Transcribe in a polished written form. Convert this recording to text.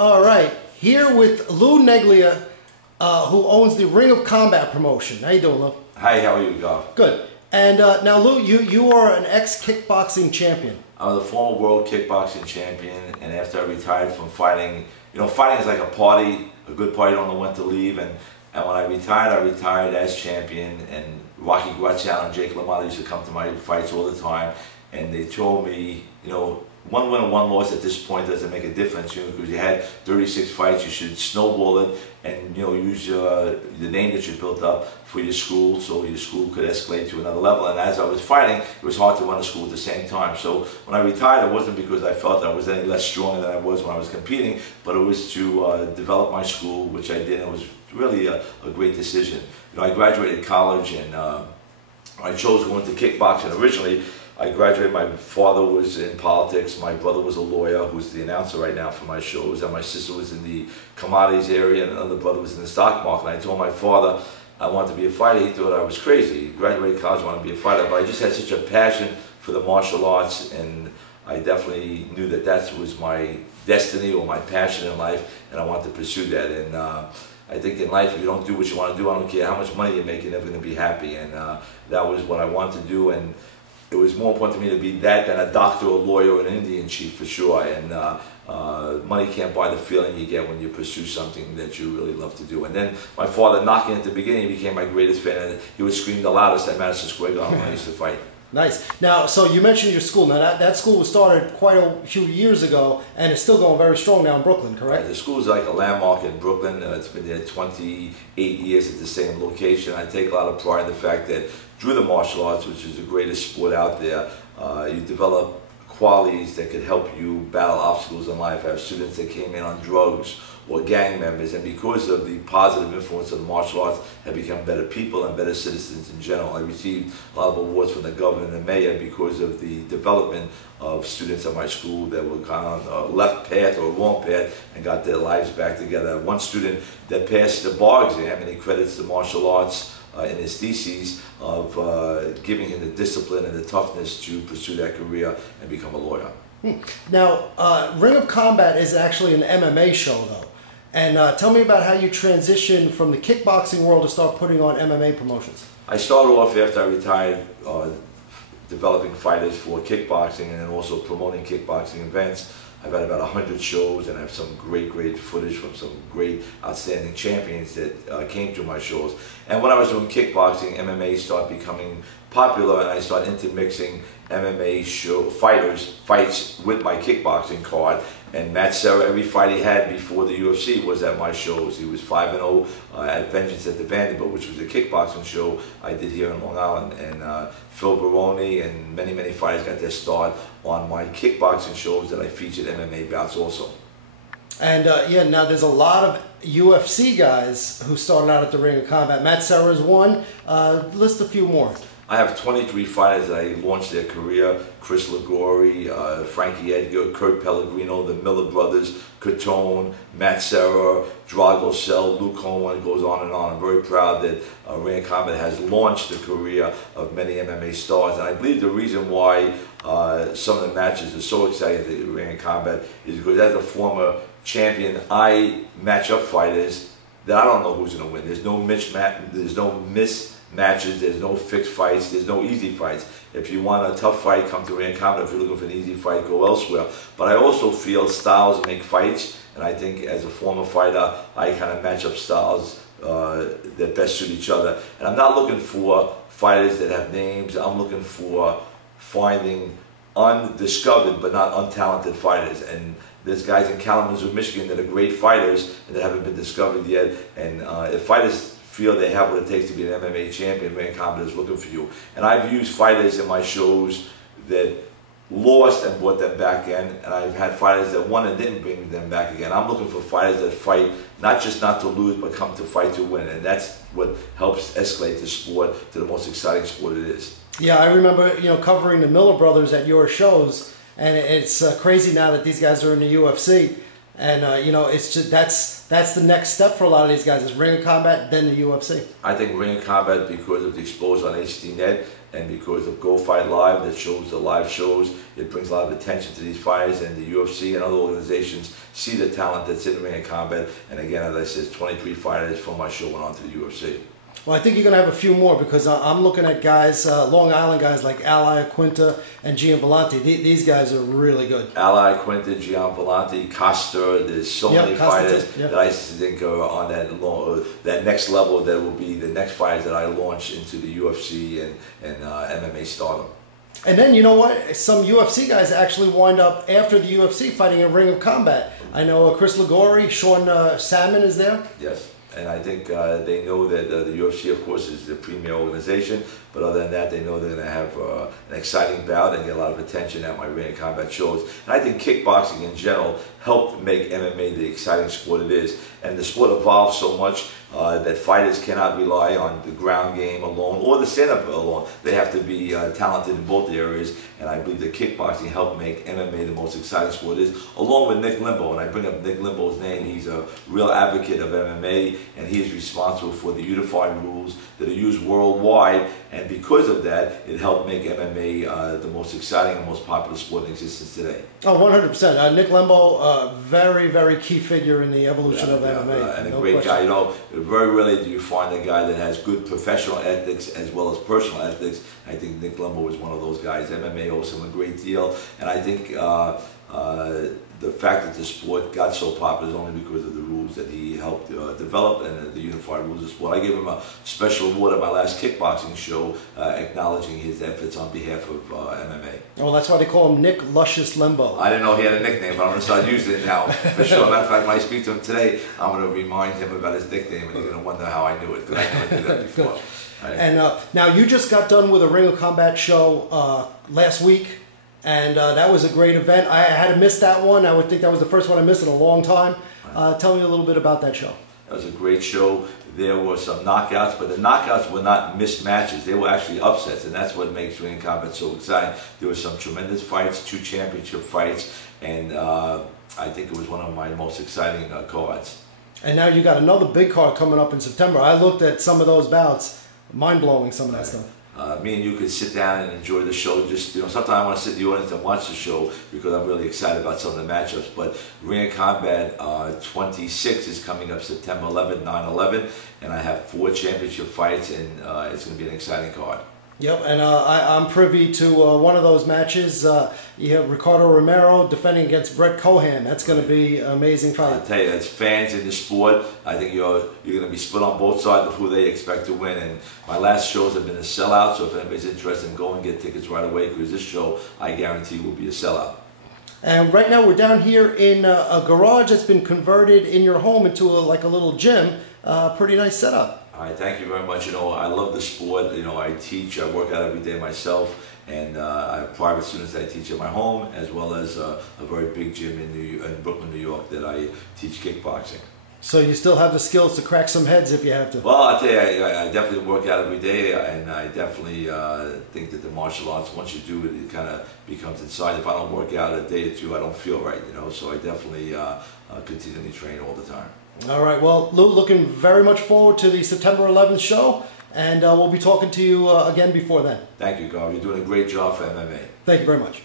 All right, here with Louis Neglia, who owns the Ring of Combat promotion. How you doing, Lou? Hi, how are you, Golf? Good. And now, Lou, you are an ex-kickboxing champion. I was a former world kickboxing champion, and after I retired from fighting, fighting is like a party, a good party, you don't know when to leave, and when I retired as champion, and Rocky Graziano and Jake LaMotta used to come to my fights all the time, and they told me, one win and one loss at this point doesn't make a difference, because you had 36 fights, you should snowball it and use the name that you built up for your school, so your school could escalate to another level. And as I was fighting, it was hard to run a school at the same time. So when I retired, it wasn't because I felt I was any less strong than I was when I was competing, but it was to develop my school, which I did. It was really a great decision. I graduated college, and I chose going to kickboxing originally. I graduated, my father was in politics, my brother was a lawyer who's the announcer right now for my shows, and my sister was in the commodities area, and another brother was in the stock market. And I told my father I wanted to be a fighter. He thought I was crazy. He graduated college, wanted to be a fighter, but I just had such a passion for the martial arts, and I definitely knew that that was my destiny or my passion in life, and I wanted to pursue that. And I think in life, if you don't do what you want to do, I don't care how much money you make, you're never going to be happy. And that was what I wanted to do. And it was more important to me to be that than a doctor, or a lawyer, or an Indian chief for sure. And money can't buy the feeling you get when you pursue something that you really love to do. And then my father, knocking at the beginning, became my greatest fan. And he would scream the loudest at Madison Square Garden when I used to fight. Nice. Now, so you mentioned your school. Now, that school was started quite a few years ago, and it's still going very strong now in Brooklyn, correct? Right. The school is like a landmark in Brooklyn. It's been there 28 years at the same location. I take a lot of pride in the fact that through the martial arts, which is the greatest sport out there, you develop qualities that could help you battle obstacles in life. I have students that came in on drugs or gang members, and because of the positive influence of the martial arts, have become better people and better citizens in general. I received a lot of awards from the governor and the mayor because of the development of students at my school that were kind of on a left path or a wrong path and got their lives back together. One student that passed the bar exam, and he credits the martial arts in his theses of giving him the discipline and the toughness to pursue that career and become a lawyer. Now, Ring of Combat is actually an MMA show, though. And tell me about how you transitioned from the kickboxing world to start putting on MMA promotions. I started off after I retired developing fighters for kickboxing and then also promoting kickboxing events. I've had about 100 shows, and I have some great footage from some great, outstanding champions that came to my shows. And when I was doing kickboxing, MMA started becoming popular, and I started intermixing MMA fights with my kickboxing card. And Matt Serra, every fight he had before the UFC was at my shows. He was 5-0 at Vengeance at the Vanderbilt, which was a kickboxing show I did here in Long Island. And Phil Baroni and many fighters got their start on my kickboxing shows that I featured MMA bouts also. And yeah, now there's a lot of UFC guys who started out at the Ring of Combat. Matt Serra is one. List a few more. I have 23 fighters that I launched their career: Chris Ligori, Frankie Edgar, Kurt Pellegrino, the Miller brothers, Catone, Matt Serra, Drago Sell, Luke Cohen. It goes on and on. I'm very proud that Ring of Combat has launched the career of many MMA stars. And I believe the reason why some of the matches are so exciting at the Ring of Combat is because as a former champion, I match up fighters that I don't know who's going to win. There's no mismatches, there's no fixed fights, there's no easy fights. If you want a tough fight, come to Ring of Combat. If you're looking for an easy fight, go elsewhere. But I also feel styles make fights, and I think as a former fighter, I kind of match up styles that best suit each other. And I'm not looking for fighters that have names. I'm looking for finding undiscovered but not untalented fighters. And there's guys in Kalamazoo, Michigan that are great fighters and that haven't been discovered yet. And if fighters feel they have what it takes to be an MMA champion, Ring of Combat is looking for you. And I've used fighters in my shows that lost and brought them back in, and I've had fighters that won and didn't bring them back again. I'm looking for fighters that fight not just not to lose, but come to fight to win, and that's what helps escalate the sport to the most exciting sport it is. Yeah, I remember covering the Miller brothers at your shows, and it's crazy now that these guys are in the UFC. And it's just that's the next step for a lot of these guys is Ring of Combat, then the UFC. I think Ring of Combat, because of the exposure on HDNet, and because of Go Fight Live, that shows the live shows, it brings a lot of attention to these fighters, and the UFC and other organizations see the talent that's in ring of combat. And again, as I said, 23 fighters from my show went on to the UFC. Well, I think you're going to have a few more, because I'm looking at guys, Long Island guys like Ali Quinta and Gianvolante. These guys are really good. Ali Quinta, Gianvolante, Costa. There's so many fighters that I think are on that next level that will be the next fighters that I launch into the UFC and MMA stardom. And then, you know what? Some UFC guys actually wind up, after the UFC, fighting in Ring of Combat. I know Chris Ligori, Sean Salmon is there. Yes. And I think they know that the UFC, of course, is the premier organization. But other than that, they know they're going to have an exciting bout and get a lot of attention at my Ring of Combat shows. And I think kickboxing in general helped make MMA the exciting sport it is. And the sport evolved so much that fighters cannot rely on the ground game alone or the stand-up alone. They have to be talented in both areas. And I believe that kickboxing helped make MMA the most exciting sport it is, along with Nick Limbo. And I bring up Nick Limbo's name. He's a real advocate of MMA, and he is responsible for the unified rules that are used worldwide. And because of that, it helped make MMA the most exciting and most popular sport in existence today. Oh, 100%. Nick Limbo, very, very key figure in the evolution of MMA. And a great guy. You know, very rarely do you find a guy that has good professional ethics as well as personal ethics. I think Nick Limbo is one of those guys. MMA owes him a great deal. And I think the fact that the sport got so popular is only because of the rules that he helped develop and the unified rules of sport. I gave him a special award at my last kickboxing show, acknowledging his efforts on behalf of MMA. Oh, that's why they call him Nick Luscious Limbo. I didn't know he had a nickname, but I'm going to start using it now for sure. Matter of fact, when I speak to him today, I'm going to remind him about his nickname, and he's going to wonder how I knew it, because I never did that before. Right. And now you just got done with a Ring of Combat show last week. And that was a great event. I had to miss that one. I would think that was the first one I missed in a long time. Tell me a little bit about that show. That was a great show. There were some knockouts, but the knockouts were not missed matches. They were actually upsets, and that's what makes Ring of Combat so exciting. There were some tremendous fights, 2 championship fights, and I think it was one of my most exciting cards. And now you got another big card coming up in September. I looked at some of those bouts. Mind-blowing, some of that stuff. Me and you could sit down and enjoy the show. Just, you know, sometimes I want to sit in the audience and watch the show because I'm really excited about some of the matchups. But Ring of Combat 26 is coming up September 11th, 9/11, and I have 4 championship fights, and it's going to be an exciting card. Yep, and I'm privy to one of those matches. You have Ricardo Romero defending against Brett Cohan. That's going to be an amazing fight. I'll tell you, as fans in the sport, I think you're going to be split on both sides of who they expect to win. And my last shows have been a sellout, so if anybody's interested, go and get tickets right away, because this show, I guarantee, will be a sellout. And right now we're down here in a garage that's been converted in your home into like a little gym. Pretty nice setup. All right, thank you very much. You know, I love the sport. You know, I teach, I work out every day myself, and I have private students that I teach at my home, as well as a very big gym in Brooklyn, New York, that I teach kickboxing. So you still have the skills to crack some heads if you have to? Well, I'll tell you, I definitely work out every day, and I definitely think that the martial arts, once you do it, it kind of becomes inside. If I don't work out a day or two, I don't feel right, you know, so I definitely continually train all the time. All right, well, Lou, looking very much forward to the September 11th show, and we'll be talking to you again before then. Thank you, Garv. You're doing a great job for MMA. Thank you very much.